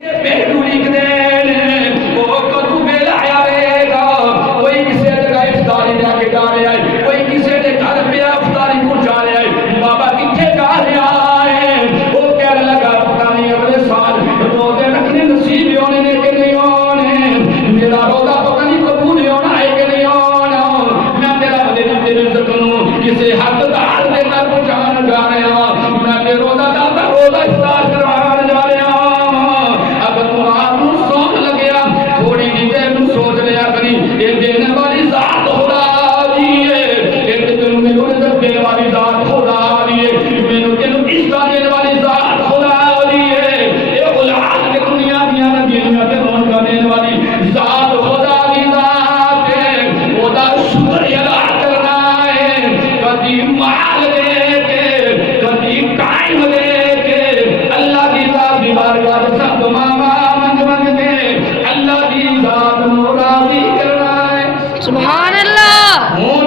پہلو لکھ دین وہ کدو ویلا آئے گا کوئی کسی جگہ افطاری جا کے ڈالے آئے کوئی کسی نے گھر پہ افطاری پہنچا لے آئے بابا کتنے گا رہا ہے وہ کہنے لگا پتہ نہیں اگلے سال روزے رکھنے نصیب ہونے نے کہ نہیں ہونے میرا روزہ پتہ نہیں قبول ہونا ہے کہ نہیں ہونا میں تیرا بدے رزق نوں کسی حد دار دے تک پہنچانا جا رہا ہوں میں تے روزہ داتا روزہ افطار کروانا جا رہا ہوں اگر تو آپ نوں سون لگیا تھوڑی جی دیر نوں سوچ لیا کری یہ دینے والی ذات خدا دی ہے یہ تینوں مینوں رزق دینے والی ذات خدا دی ہے مینوں تینوں عزت دینے والی ذات خدا دی ہے یہ اولاد کے دنیا دیا دنیا کے رون کا دینے والی ذات خدا دی ذات ہے خدا شکر ادا کرنا ہے کبھی مال دے کے کبھی ٹائم دے کے اللہ کی ذات دی بارگاہ سب ماما منگ دے اللہ کی ذات نو راضی کرنا ہے سبحان اللہ.